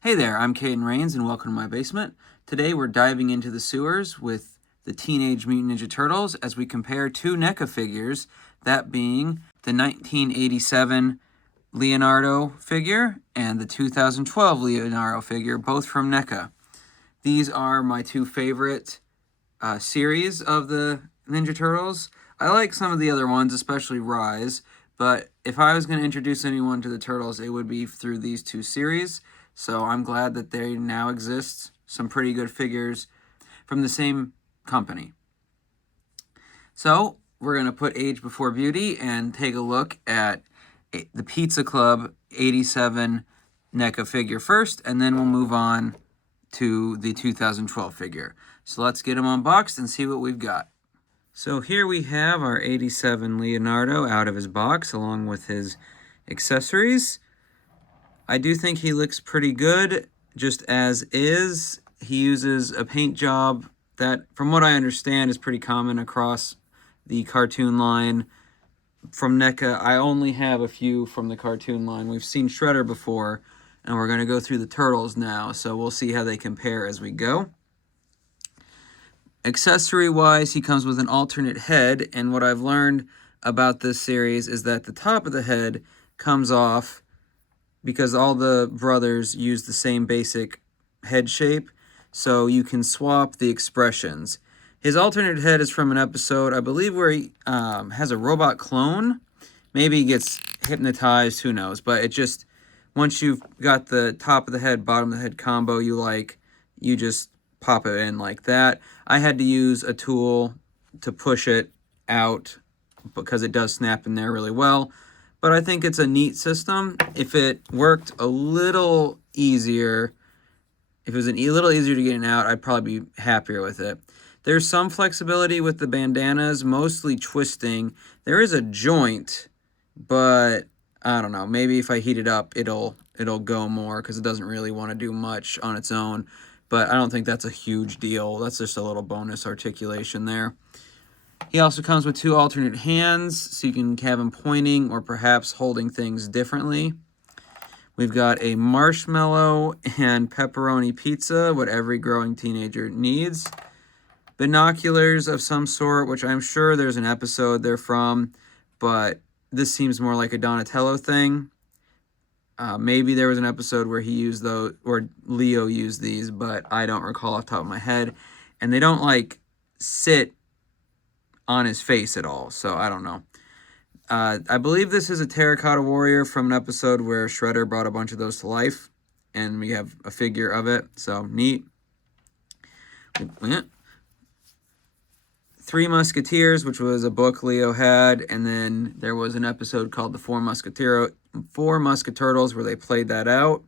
Hey there, I'm Caden Rains and welcome to my basement. Today we're diving into the sewers with the Teenage Mutant Ninja Turtles as we compare two NECA figures, that being the 1987 Leonardo figure and the 2012 Leonardo figure, both from NECA. These are my two favorite series of the Ninja Turtles. I like some of the other ones, especially Rise, but if I was going to introduce anyone to the Turtles, it would be through these two series. So I'm glad that they now exist. Some pretty good figures from the same company. So we're going to put age before beauty and take a look at the Pizza Club 87 NECA figure first, and then we'll move on to the 2012 figure. So let's get them unboxed and see what we've got. So here we have our 87 Leonardo out of his box along with his accessories. I do think he looks pretty good just as is. He uses a paint job that, from what I understand, is pretty common across the cartoon line. From NECA, I only have a few from the cartoon line. We've seen Shredder before, and we're going to go through the Turtles now, so we'll see how they compare as we go. Accessory-wise, he comes with an alternate head, and what I've learned about this series is that the top of the head comes off because all the brothers use the same basic head shape, so you can swap the expressions. His alternate head is from an episode, I believe, where he has a robot clone. Maybe he gets hypnotized, who knows, but it just, once you've got the top of the head, bottom of the head combo you just pop it in like that. I had to use a tool to push it out because it does snap in there really well. But I think it's a neat system. If it worked a little easier, if it was a little easier to get it out, I'd probably be happier with it. There's some flexibility with the bandanas, mostly twisting. There is a joint, but I don't know. Maybe if I heat it up, it'll go more because it doesn't really want to do much on its own. But I don't think that's a huge deal. That's just a little bonus articulation there. He also comes with two alternate hands, so you can have him pointing or perhaps holding things differently. We've got a marshmallow and pepperoni pizza, what every growing teenager needs. Binoculars of some sort, which I'm sure there's an episode they're from, but this seems more like a Donatello thing. Maybe there was an episode where he used those, or Leo used these, but I don't recall off the top of my head. And they don't, like, sit on his face at all, so I don't know. I believe this is a Terracotta Warrior from an episode where Shredder brought a bunch of those to life, and we have a figure of it, so neat. Three Musketeers, which was a book Leo had, and then there was an episode called The Four Musketurtles where they played that out,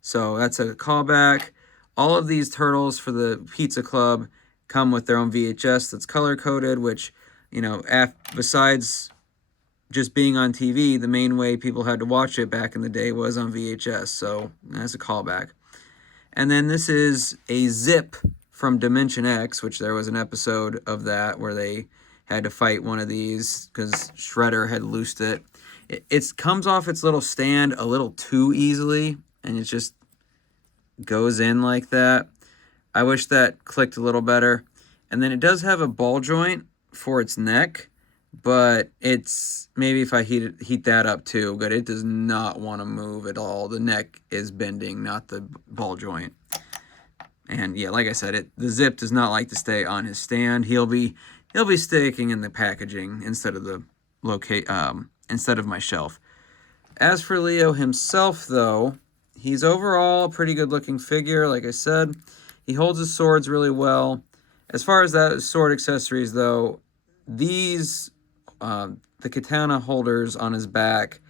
so that's a callback. All of these turtles for the Pizza Club come with their own VHS that's color-coded, which, you know, besides just being on TV, the main way people had to watch it back in the day was on VHS, so that's a callback. And then this is a Zip from Dimension X, which there was an episode of that where they had to fight one of these because Shredder had loosed it. It comes off its little stand a little too easily, and it just goes in like that. I wish that clicked a little better. And then it does have a ball joint for its neck, but it's, maybe if I heat that up too, but it does not want to move at all. The neck is bending, not the ball joint. And yeah, like I said, the Zip does not like to stay on his stand. He'll be sticking in the packaging instead of instead of my shelf. As for Leo himself, though, he's overall a pretty good looking figure. Like I said, he holds his swords really well. As far as that sword accessories, though, these, the katana holders on his back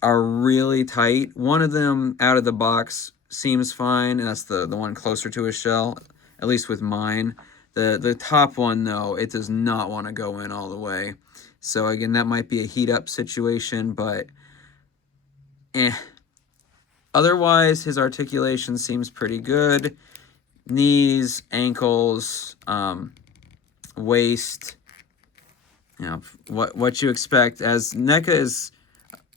are really tight. One of them out of the box seems fine, and that's the one closer to his shell, at least with mine. The top one, though, it does not want to go in all the way. So again, that might be a heat up situation, but otherwise, his articulation seems pretty good. Knees, ankles, waist, you know, what you expect. As NECA is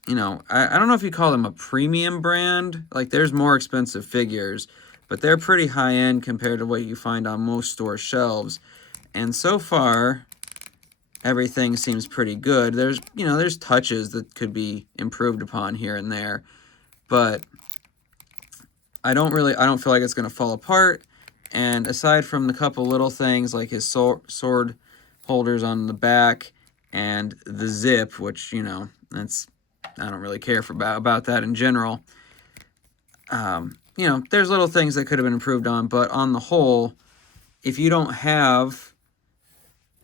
you know, I don't know if you call them a premium brand. Like, there's more expensive figures, but they're pretty high-end compared to what you find on most store shelves. And so far, everything seems pretty good. There's, you know, there's touches that could be improved upon here and there, but I don't feel like it's going to fall apart. And aside from the couple little things like his sword holders on the back and the zip, which, you know, I don't really care about that in general. You know, there's little things that could have been improved on, but on the whole, if you don't have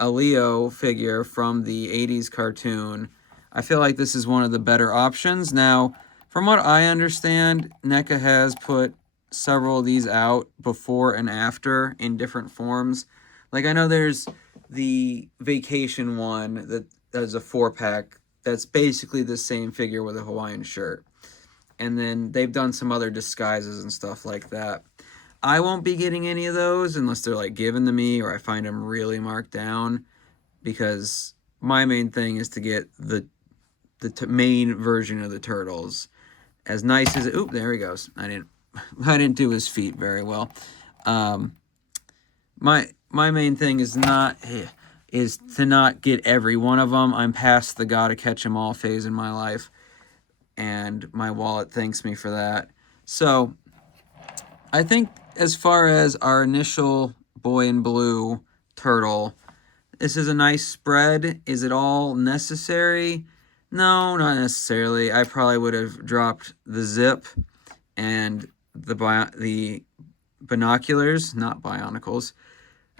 a Leo figure from the 80s cartoon, I feel like this is one of the better options. Now, from what I understand, NECA has put several of these out before and after in different forms. Like, I know there's the vacation one that is a 4-pack that's basically the same figure with a Hawaiian shirt. And then they've done some other disguises and stuff like that. I won't be getting any of those unless they're like given to me or I find them really marked down, because my main thing is to get the main version of the turtles. As nice as it, oop, there he goes. I didn't do his feet very well. My main thing is to not get every one of them. I'm past the gotta catch 'em all phase in my life, and my wallet thanks me for that. So I think as far as our initial boy in blue turtle, this is a nice spread. Is it all necessary? No, not necessarily. I probably would have dropped the zip and the binoculars, not bionicles.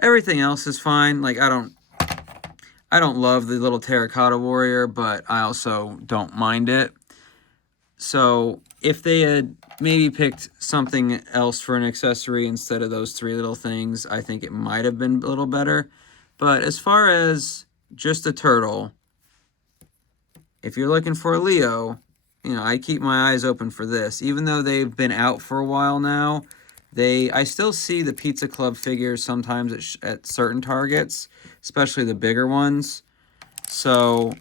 Everything else is fine. Like, I don't love the little terracotta warrior, but I also don't mind it. So if they had maybe picked something else for an accessory instead of those 3 little things, I think it might have been a little better. But as far as just a turtle, if you're looking for a Leo, you know, I keep my eyes open for this. Even though they've been out for a while now, I still see the Pizza Club figures sometimes at certain Targets, especially the bigger ones. So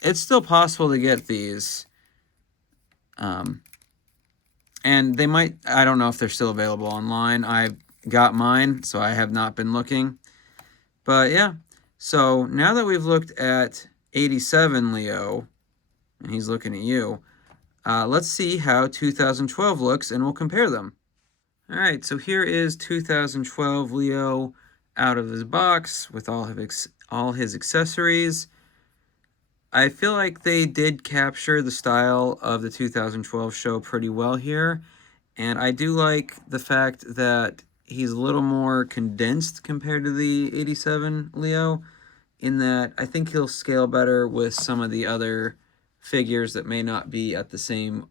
it's still possible to get these. And they might, I don't know if they're still available online. I got mine, so I have not been looking. But yeah, so now that we've looked at 87 Leo, and he's looking at you, let's see how 2012 looks, and we'll compare them. All right, so here is 2012 Leo out of his box with all his accessories. I feel like they did capture the style of the 2012 show pretty well here, and I do like the fact that he's a little more condensed compared to the 87 Leo, in that I think he'll scale better with some of the other figures that may not be at the same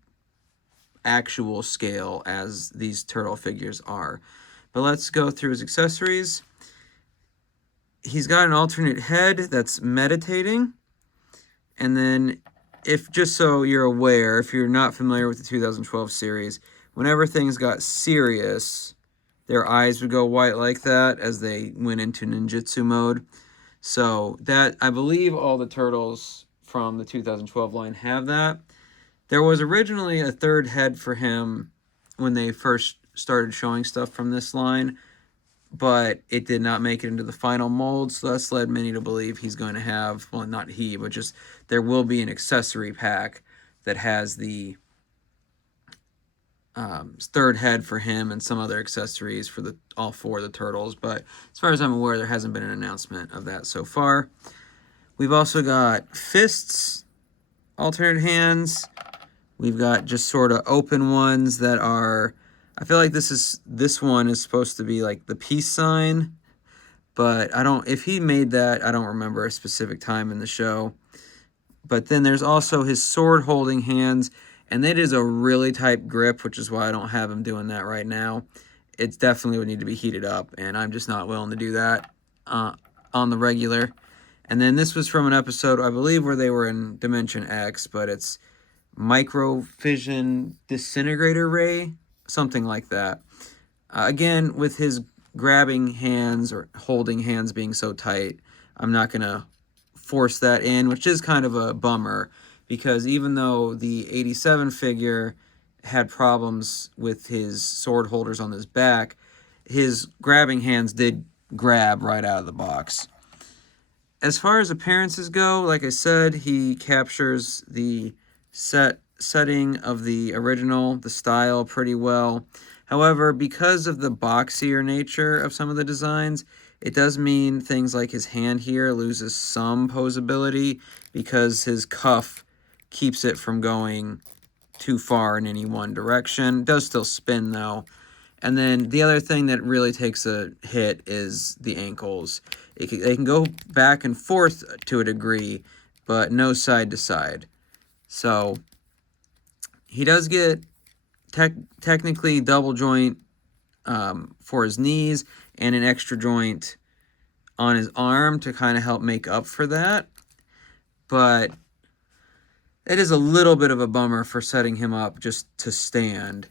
actual scale as these turtle figures are. But let's go through his accessories. He's got an alternate head that's meditating. And then, just so you're aware, if you're not familiar with the 2012 series, whenever things got serious, their eyes would go white like that as they went into ninjutsu mode. So that, I believe all the turtles from the 2012 line have that. There was originally a third head for him when they first started showing stuff from this line, but it did not make it into the final mold, so that's led many to believe he's going to have, well, not he, but just there will be an accessory pack that has the third head for him and some other accessories for all 4 of the turtles, but as far as I'm aware, there hasn't been an announcement of that so far. We've also got fists, alternate hands. We've got just sort of open ones that are, I feel like this one is supposed to be like the peace sign, but if he made that, I don't remember a specific time in the show. But then there's also his sword holding hands, and that is a really tight grip, which is why I don't have him doing that right now. It definitely would need to be heated up, and I'm just not willing to do that on the regular. And then this was from an episode, I believe, where they were in Dimension X, but it's Microfission Disintegrator Ray, something like that. Again, with his grabbing hands or holding hands being so tight, I'm not going to force that in, which is kind of a bummer, because even though the 87 figure had problems with his sword holders on his back, his grabbing hands did grab right out of the box. As far as appearances go, like I said, he captures the setting of the original, the style, pretty well. However, because of the boxier nature of some of the designs, it does mean things like his hand here loses some posability because his cuff keeps it from going too far in any one direction. It does still spin, though. And then the other thing that really takes a hit is the ankles. They can go back and forth to a degree, but no side to side. So he does get technically double joint for his knees and an extra joint on his arm to kind of help make up for that. But it is a little bit of a bummer for setting him up just to stand.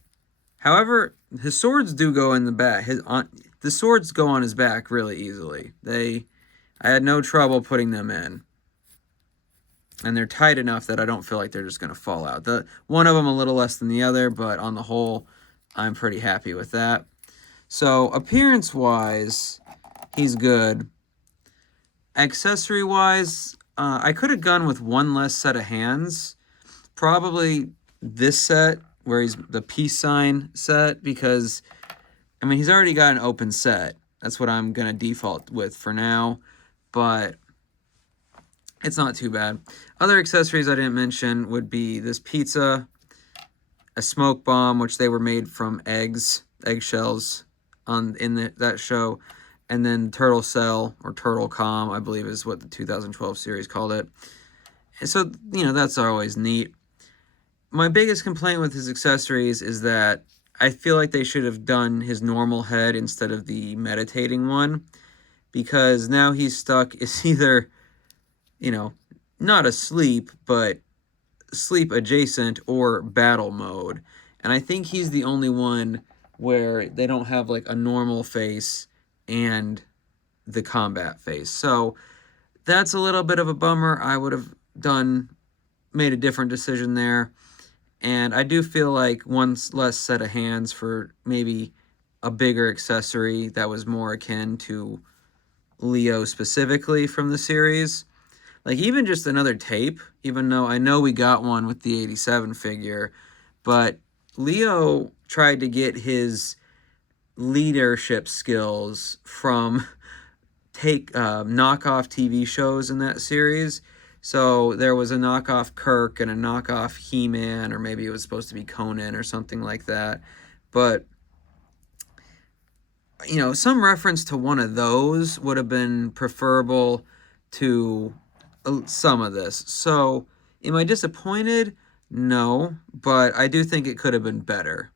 However, his swords do go in the back. The swords go on his back really easily. I had no trouble putting them in. And they're tight enough that I don't feel like they're just going to fall out. One of them a little less than the other, but on the whole, I'm pretty happy with that. So, appearance-wise, he's good. Accessory-wise, I could have gone with one less set of hands. Probably this set, where he's the peace sign set, because, I mean, he's already got an open set. That's what I'm going to default with for now, but it's not too bad. Other accessories I didn't mention would be this pizza, a smoke bomb, which they were made from eggshells in that show, and then turtle cell, or turtle comm, I believe is what the 2012 series called it. And so, that's always neat. My biggest complaint with his accessories is that I feel like they should have done his normal head instead of the meditating one, because now he's stuck. It's either, not asleep, but sleep adjacent or battle mode. And I think he's the only one where they don't have like a normal face and the combat face. So that's a little bit of a bummer. I would have made a different decision there. And I do feel like one less set of hands for maybe a bigger accessory that was more akin to Leo specifically from the series. Like even just another tape, even though I know we got one with the 87 figure, but Leo tried to get his leadership skills from knockoff TV shows in that series. So there was a knockoff Kirk and a knockoff He-Man, or maybe it was supposed to be Conan or something like that. But, some reference to one of those would have been preferable to some of this. So, am I disappointed? No, but I do think it could have been better.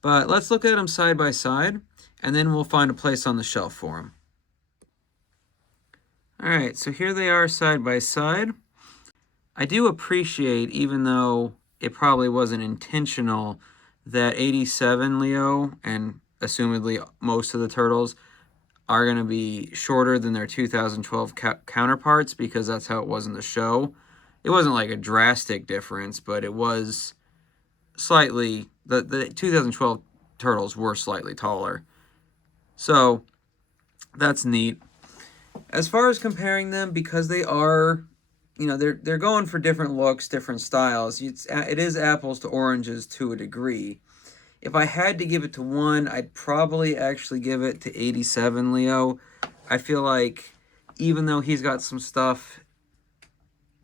But let's look at them side by side, and then we'll find a place on the shelf for them. Alright, so here they are side by side. I do appreciate, even though it probably wasn't intentional, that 87 Leo, and assumedly most of the turtles, are going to be shorter than their 2012 counterparts, because that's how it was in the show. It wasn't like a drastic difference, but it was slightly, the 2012 turtles were slightly taller. So, that's neat. As far as comparing them, because they are, they're going for different looks, different styles, it is apples to oranges to a degree. If I had to give it to one, I'd probably actually give it to 87 Leo. I feel like even though he's got some stuff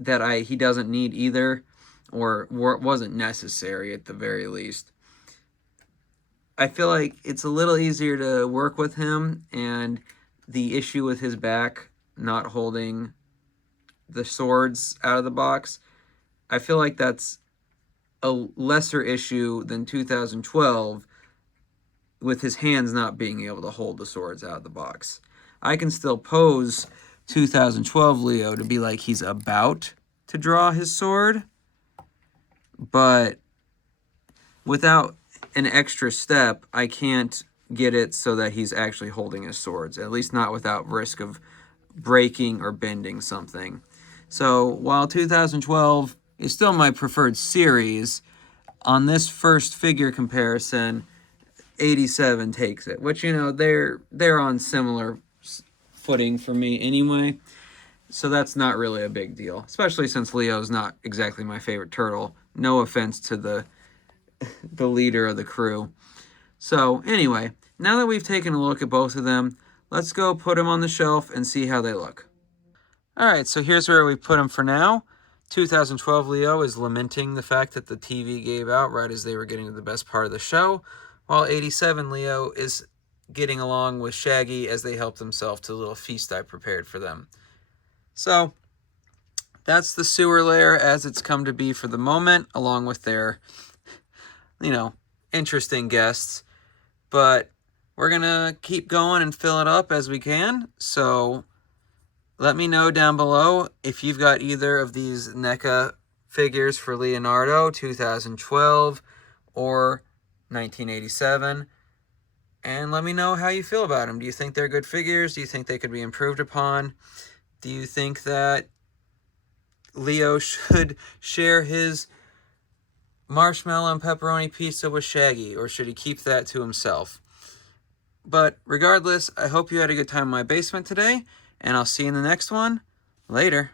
that he doesn't need either, or wasn't necessary at the very least, I feel like it's a little easier to work with him, and the issue with his back not holding the swords out of the box, I feel like that's a lesser issue than 2012 with his hands not being able to hold the swords out of the box. I can still pose 2012 Leo to be like he's about to draw his sword, but without an extra step, I can't get it so that he's actually holding his swords, at least not without risk of breaking or bending something. So while 2012 is still my preferred series. On this first figure comparison, 87 takes it, which, you know, they're on similar footing for me anyway. So that's not really a big deal, especially since Leo's not exactly my favorite turtle. No offense to the leader of the crew. So anyway, now that we've taken a look at both of them, let's go put them on the shelf and see how they look. All right, so here's where we put them for now. 2012 Leo is lamenting the fact that the TV gave out right as they were getting to the best part of the show, while 87 Leo is getting along with Shaggy as they help themselves to a little feast I prepared for them. So that's the sewer lair as it's come to be for the moment, along with their, you know, interesting guests. But we're going to keep going and fill it up as we can. So let me know down below if you've got either of these NECA figures for Leonardo 2012 or 1987. And let me know how you feel about them. Do you think they're good figures? Do you think they could be improved upon? Do you think that Leo should share his marshmallow and pepperoni pizza with Shaggy, or should he keep that to himself? But regardless, I hope you had a good time in my basement today, and I'll see you in the next one. Later.